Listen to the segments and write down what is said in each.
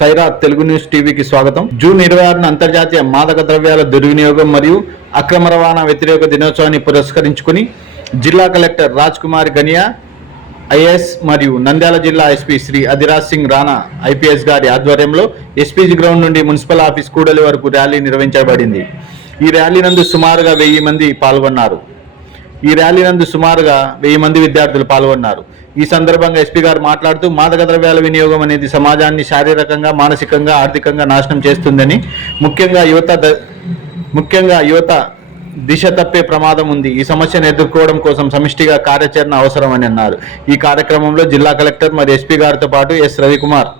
Sye Raa Telugu news టీవీకి స్వాగతం. June 26న అంతర్జాతీయ మాదక ద్రవ్యాల దుర్వినియోగం మరియు అక్రమ రవాణా వ్యతిరేక దినోత్సవాన్ని పురస్కరించుకుని జిల్లా collector Raj Kumar Guinea IAS మరియు నంద్యాల జిల్లా ఎస్పీ శ్రీ అధిరాజ్ సింగ్ రాణా ఐపీఎస్ గారి ఆధ్వర్యంలో ఎస్పీజీ గ్రౌండ్ నుండి మున్సిపల్ ఆఫీస్ కూడలి వరకు ర్యాలీ నిర్వహించబడింది. ఈ ర్యాలీ నందు సుమారుగా 1000 మంది విద్యార్థులు పాల్గొన్నారు. ఈ సందర్భంగా ఎస్పీ గారు మాట్లాడుతూ మాదక ద్రవ్యాల వినియోగం అనేది సమాజాన్ని శారీరకంగా, మానసికంగా, ఆర్థికంగా నాశనం చేస్తుందని, ముఖ్యంగా యువత దిశ తప్పే ప్రమాదం ఉంది. ఈ సమస్యను ఎదుర్కోవడం కోసం సమిష్టిగా కార్యాచరణ అవసరమని అన్నారు. ఈ కార్యక్రమంలో జిల్లా కలెక్టర్ మరియు ఎస్పీ గారితో పాటు ఎస్ రవికుమార్,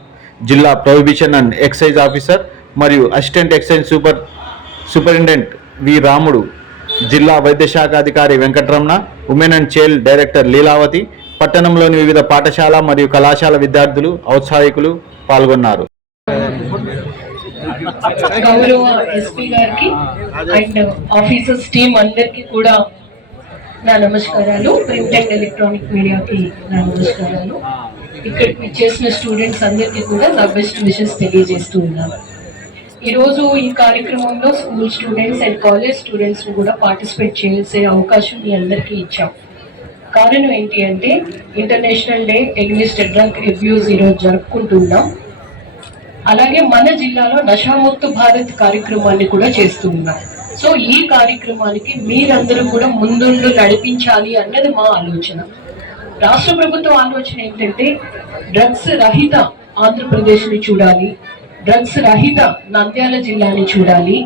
జిల్లా ప్రొహిబిషన్ అండ్ ఎక్సైజ్ ఆఫీసర్ మరియు assistant excise superintendent V Ramudu, జిల్లా వైద్య శాఖ అధికారి Venkataramana, women and child director Leelavathi, పట్టణంలోని వివిధ పాఠశాల మరియు కళాశాల విద్యార్థులు, ఔత్సాహికులు పాల్గొన్నారు. గౌరవ ఎస్పీ గారికి అండ్ ఆఫీసర్స్ టీమ్ అందరికి కూడా నా నమస్కారాలు. ప్రింట్ అండ్ ఎలక్ట్రానిక్ మీడియాకి నా నమస్కారాలు. ఇక్కడికి చేసిన స్టూడెంట్స్ అందరికీ కూడా నా బెస్ట్ విషెస్ తెలియజేస్తూ ఉన్నాను. ఈరోజు ఈ కార్యక్రమంలో school students and college students కూడా పార్టిసిపేట్ చేసే అవకాశం మీ అందరికీ ఇచ్చాం. కారణం ఏంటి అంటే international day against drug abuse ఈరోజు జరుపుకుంటున్నాం. అలాగే మన జిల్లాలో నషాముక్త భారత్ కార్యక్రమాన్ని కూడా చేస్తూ ఉన్నాం. సో ఈ కార్యక్రమానికి మీరందరూ కూడా ముందుండి నడిపించాలి అన్నది మా ఆలోచన. రాష్ట్ర ప్రభుత్వం ఆలోచన ఏంటంటే డ్రగ్స్ రహిత ఆంధ్రప్రదేశ్ని చూడాలి, డ్రగ్స్ రహిత నంద్యాల జిల్లాని చూడాలి.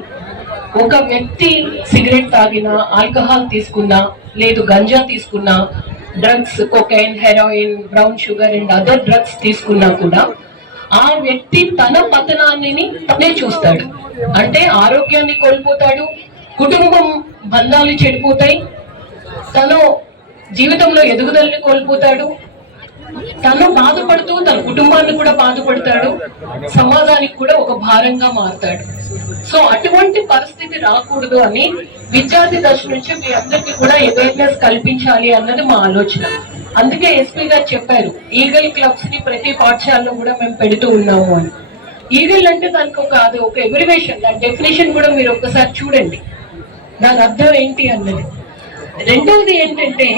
ఒక వ్యక్తి సిగరెట్ తాగినా, ఆల్కహాల్ తీసుకున్నా, లేదు గంజా తీసుకున్నా, drugs cocaine, heroin, brown sugar and other drugs తీసుకున్నా కూడా ఆ వ్యక్తి తన పతనాన్ని తనే చూస్తాడు. అంటే ఆరోగ్యాన్ని కోల్పోతాడు, కుటుంబం బంధాలు చెడిపోతాయి, తను జీవితంలో ఎదుగుదలని కోల్పోతాడు, తను బాధపడుతూ తన కుటుంబాన్ని కూడా బాధపడతాడు, సమాజానికి కూడా ఒక భారంగా మారుతాడు. సో అటువంటి పరిస్థితి రాకూడదు అని విద్యార్థి దశ నుంచి మీ అందరికీ కూడా అవేర్నెస్ కల్పించాలి అన్నది మా ఆలోచన. అందుకే ఎస్పీ గారు చెప్పారు ఈగల్ క్లబ్స్ ని ప్రతి పాఠశాలలో కూడా మేము పెడుతూ ఉన్నాము అని. ఈగల్ అంటే దానికి ఒక ఎబ్రివేషన్, దాని డెఫినేషన్ కూడా మీరు ఒక్కసారి చూడండి, దాని అర్థం ఏంటి అన్నది. రెండవది ఏంటంటే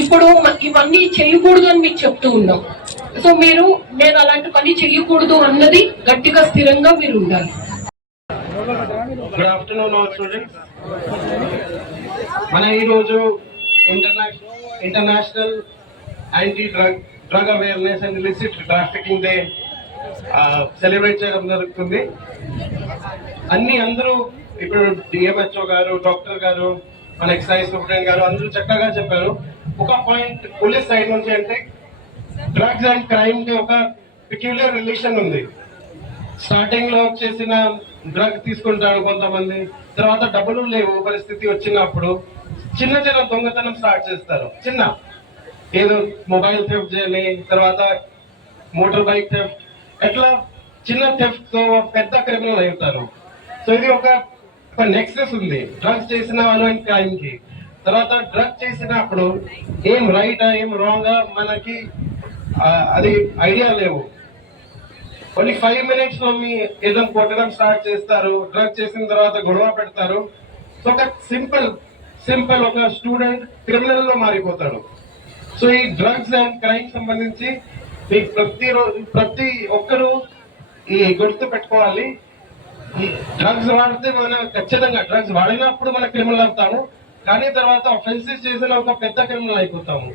ఇప్పుడు ఇవన్నీ చేయకూడదు అని మీకు చెప్తూ ఉన్నాం. సో నేను అలాంటి పని చేయకూడదు అన్నది గట్టిగా స్థిరంగా మీరు ఉండాలి. Good afternoon all students. మన ఈరోజు international anti drug awareness and illicit trafficking day celebrate చేయడం జరుగుతుంది. అందరూ ఇప్పుడు డిఎంహెచ్ఓ గారు, డాక్టర్ గారు, మన ఎక్సైజ్ సూపరింటెండెంట్ గారు అందరూ చక్కగా చెప్పారు. ఒక పాయింట్ పోలీస్ సైడ్ నుంచి అంటే డ్రగ్స్ అండ్ క్రైమ్ కి ఒక పిక్యులర్ రిలేషన్ ఉంది. స్టార్టింగ్ లో చేసిన డ్రగ్ తీసుకుంటారు కొంతమంది, తర్వాత డబ్బులు లేవు పరిస్థితి వచ్చినప్పుడు చిన్న దొంగతనం స్టార్ట్ చేస్తారు. ఏదో మొబైల్ థెఫ్ట్ చేయని, తర్వాత మోటార్ బైక్ థెఫ్ట్, ఎట్లా చిన్న థెఫ్ట్ తో పెద్ద క్రిమినల్ అవుతారు. సో ఇది ఒక నెక్సెస్ ఉంది డ్రగ్స్ చేసిన వాళ్ళు అండ్ క్రైమ్ కి. తర్వాత డ్రగ్ చేసినప్పుడు ఏం రైట్ ఏం రాంగ్ మనకి అది ఐడియా లేవు. ఓన్లీ 5 minutes లో మీ ఏదో కొట్టడం స్టార్ట్ చేస్తారు, డ్రగ్ చేసిన తర్వాత గొడవ పెడతారు. సో ఒక సింపుల్ ఒక స్టూడెంట్ క్రిమినల్ లో మారిపోతాడు. సో ఈ డ్రగ్స్ అండ్ క్రైమ్ సంబంధించి మీకు ప్రతి ఒక్కరు ఈ గుర్తు పెట్టుకోవాలి. ఈ డ్రగ్స్ వాడితే ఖచ్చితంగా డ్రగ్స్ వాడినప్పుడు మన క్రిమినల్ అవుతాము, కానీ తర్వాత ఆఫెన్సెస్ చేసిన ఒక పెద్ద క్రిమినల్ అయిపోతాము.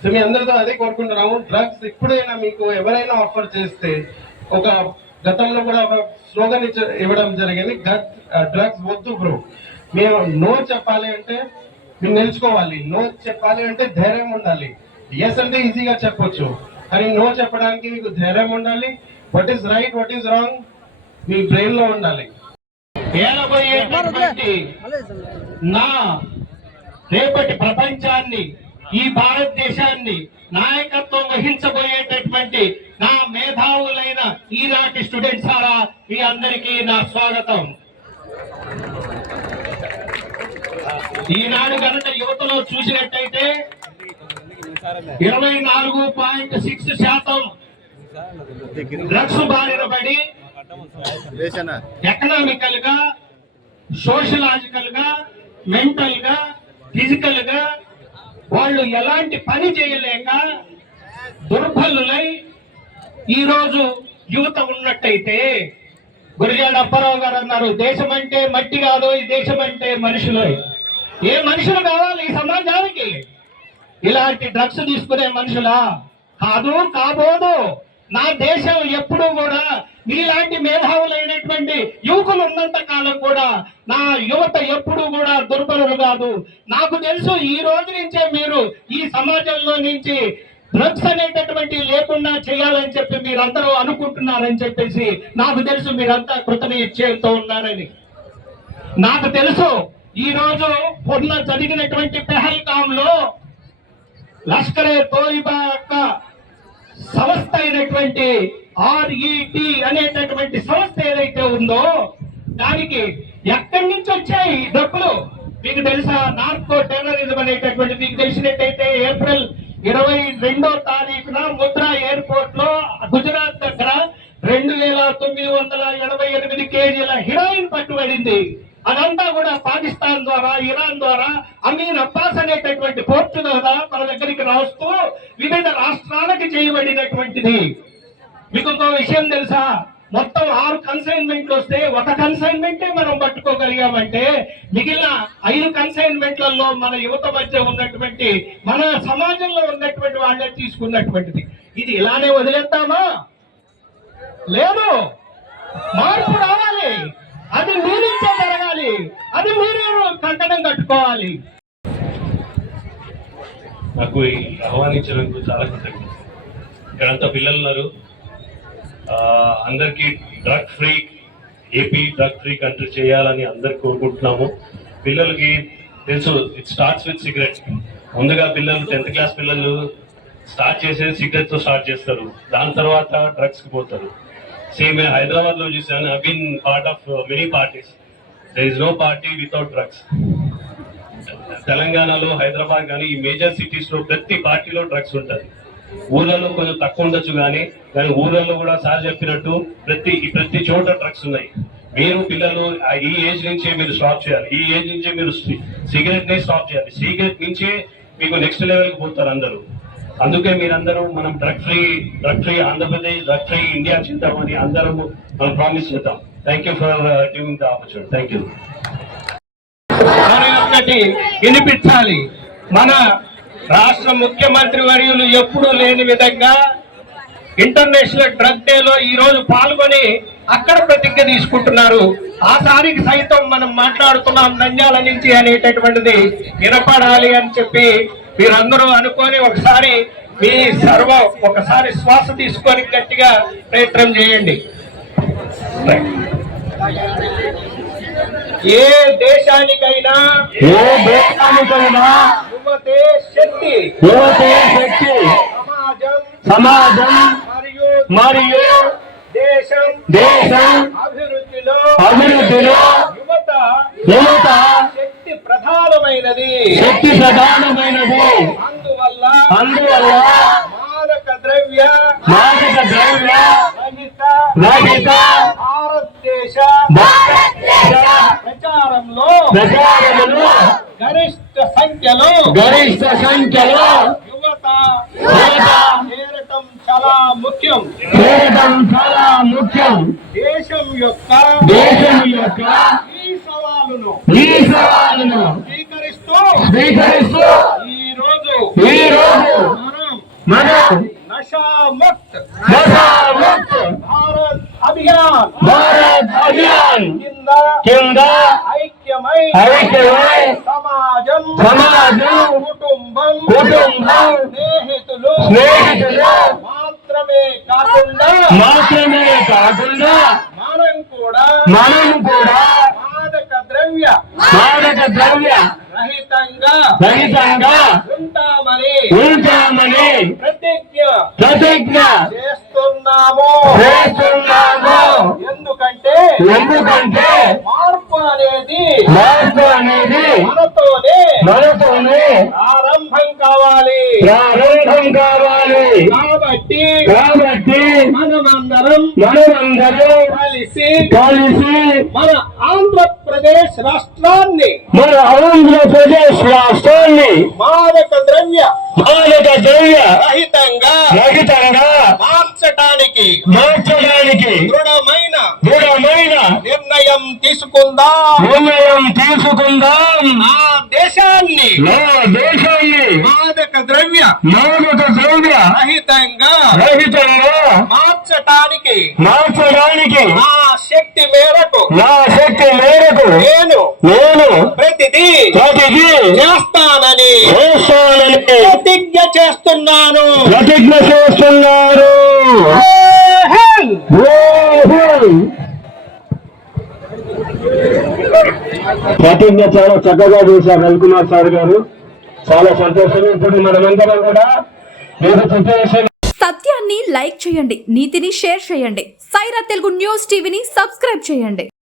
సో మీ అందరితో అదే కోరుకుంటున్నాము. డ్రగ్స్ ఎప్పుడైనా మీకు ఎవరైనా ఆఫర్ చేస్తే, ఒక గతంలో కూడా ఒక స్లోగన్ ఇవ్వడం జరిగింది, డ్రగ్స్ వద్దు బ్రో. మేము నో చెప్పాలి అంటే మీరు నేర్చుకోవాలి. నో చెప్పాలి అంటే ధైర్యం ఉండాలి. ఎస్ అంటే ఈజీగా చెప్పొచ్చు, కానీ నో చెప్పడానికి మీకు ధైర్యం ఉండాలి. What is right, what is wrong me brain లో ఉండాలి. నా రేపటి ప్రపంచాన్ని, ఈ భారతదేశాన్ని నాయకత్వం వహించబోయేటటువంటి నా మేధావులైన ఈనాటి స్టూడెంట్స్ ఆరా మీ అందరికీ నా స్వాగతం. ఈనాడు కనుక యువతలో చూసినట్టయితే 24.6% డ్రగ్స్ బారిన పడి ఎకనామికల్ గా, సోషలాజికల్ గా, మెంటల్ గా, ఫిజికల్ గా వాళ్ళు ఎలాంటి పని చేయలేక దుర్బలులై ఈరోజు యువత ఉన్నట్టయితే, గురిజాడ అప్పారావు గారు అన్నారు, దేశం అంటే మట్టి కాదు, ఈ దేశం అంటే మనుషులు. ఏ మనుషులు కావాలి ఈ సమాజానికి? ఇలాంటి డ్రగ్స్ తీసుకునే మనుషులా? కాదు, కాబోదు. నా దేశం ఎప్పుడూ కూడా మీలాంటి మేధావులైనటువంటి యువకులు ఉన్నంత కాలం కూడా నా యువత ఎప్పుడూ కూడా దుర్బలులు కాదు. నాకు తెలుసు ఈ రోజు నుంచే మీరు ఈ సమాజంలో నుంచి డ్రగ్స్ అనేటటువంటి లేకుండా చేయాలని చెప్పి మీరందరూ అనుకుంటున్నారని చెప్పేసి నాకు తెలుసు. మీరంతా కృతనిశ్చయంతో ఉన్నారని నాకు తెలుసు. ఈ రోజు పొన్న జరిగినటువంటి పెహల్గామ్ లో లష్కరే తోయిబా యొక్క సంస్థ అయినటువంటి RET అనేటటువంటి సంస్థ ఏదైతే ఉందో దానికి ఎక్కడి నుంచి వచ్చాయి డబ్బులు మీకు తెలుసా? నార్కో టెర్రరిజం అనేటటువంటి మీకు తెలిసినట్టయితే ఏప్రిల్ 22వ తారీఖున ముద్రా ఎయిర్పోర్ట్ లో గుజరాత్ దగ్గర 2988 కేజీల హీరోయిన్ పట్టుబడింది. అదంతా కూడా పాకిస్తాన్ ద్వారా, ఇరాన్ ద్వారా అమీన్ అబ్బాస్ అనేటటువంటి పోర్టు ద్వారా మన దగ్గరికి రాస్తూ వివిధ రాష్ట్రాలకు చేయబడినటువంటిది. మీకు ఒక విషయం తెలుసా? మొత్తం 6 కన్సైన్మెంట్లు వస్తే ఒక కన్సైన్మెంటే మనం పట్టుకోగలిగామంటే మిగిలిన 5 కన్సైన్మెంట్లలో మన యువత మధ్య ఉన్నటువంటి, మన సమాజంలో ఉన్నటువంటి వాళ్ళే తీసుకున్నటువంటిది. ఇది ఇలానే వదిలేద్దామా? లేదు, మార్పు రావాలి. అది మీరించే జరగాలి. అది మీరే కంకణం కట్టుకోవాలి. నాకు ఆహ్వానించినందుకు చాలా కృతజ్ఞతలు. ఇక్కడంతా పిల్లలు ఉన్నారు. అందరికీ drug free AP, drug free country చేయాలని అందరికి కోరుకుంటున్నాము. పిల్లలకి తెలుసు, ఇట్ స్టార్ట్స్ విత్ సిగరెట్. ముందుగా పిల్లలు 10th క్లాస్ పిల్లలు స్టార్ట్ చేసేది సిగరెట్ తో స్టార్ట్ చేస్తారు. దాని తర్వాత డ్రగ్స్ కి పోతారు. సేమ్ హైదరాబాద్ లో చూసాను. I been part of many parties. There is no party without drugs. తెలంగాణలో, హైదరాబాద్ కానీ ఈ మేజర్ సిటీస్ లో ప్రతి పార్టీలో డ్రగ్స్ ఉంటుంది. ఊర్లలో కొంచెం తక్కువ ఉండొచ్చు కానీ ఊర్లలో కూడా సార్ చెప్పినట్టు ప్రతి చోట డ్రగ్స్ ఉన్నాయి. మీరు పిల్లలు ఈ ఏజ్ నుంచే మీరు స్టాప్ చేయాలి. ఈ ఏజ్ నుంచే మీరు సిగరెట్ నే స్టాప్ చేయాలి. సిగరెట్ నుంచే మీకు నెక్స్ట్ లెవెల్ కి పోతారు అందరూ. అందుకే మీరందరూ మనం drug free Andhra Pradesh, drug free India చేద్దామని అందరం మనం ప్రామిస్ చేద్దాం. Thank you for giving the opportunity. Thank you. ఒక్కటి వినిపించాలి. మన రాష్ట్ర ముఖ్యమంత్రి వర్యులు ఎప్పుడూ లేని విధంగా ఇంటర్నేషనల్ డ్రగ్ డే లో ఈ రోజు పాల్గొని అక్కడ ప్రతిజ్ఞ తీసుకుంటున్నారు. ఆ సారికి సైతం మనం మాట్లాడుతున్నాం నంద్యాల నుంచి అనేటటువంటిది వినపడాలి అని చెప్పి మీరందరూ అనుకొని ఒకసారి మీ ఒకసారి శ్వాస తీసుకొని గట్టిగా ప్రయత్నం చేయండి. ఏ దేశానికైనా యువతే శక్తి, సమాజం మరియు దేశం అభివృద్ధిలో యువత శక్తి ప్రధానమైనది. అందువల్ల మాదక ద్రవ్య రహిత భారతదేశ ప్రచారంలో గరిష్ట సంఖ్యలో యువత చేరటం చాలా ముఖ్యం. దేశం యొక్క ఈ సవాలును స్వీకరిస్తూ ఈ రోజు మనం నషాముక్త్ భారత్ అభియాన్ కింద ఐక్యమై సమాజం, కుటుంబం, స్నేహితులు మాత్రమే కాకుండా మనం కూడా మాదక ద్రవ్య రహితంగా ఉంటామని ప్రతిజ్ఞ చేస్తున్నాము. ఎందుకంటే మార్పు అనేది మనతోనే ప్రారంభం కావాలి. కాబట్టి మనమందరం కలిసి మన ఆంధ్రప్రదేశ్ రాష్ట్రాన్ని మాదక ద్రవ్య రహితంగా మార్చడానికి దృఢమైన నిర్ణయం తీసుకుందాం. నా దేశాన్ని మాదక ద్రవ్య రహితంగా మార్చడానికి నా శక్తి మేరకు నేను ప్రతిదీ చేస్తానని ప్రతిజ్ఞ చేస్తున్నాను. ప్రతిజ్ఞ చాలా చక్కగా చేశారు రవికుమార్ సార్ గారు. చాలా సంతోషం. ఇప్పుడు మనమందరం కూడా సత్యాన్ని లైక్ చేయండి, నీతిని షేర్ చేయండి. సైరా తెలుగు న్యూస్ టీవీని సబ్స్క్రైబ్ చేయండి.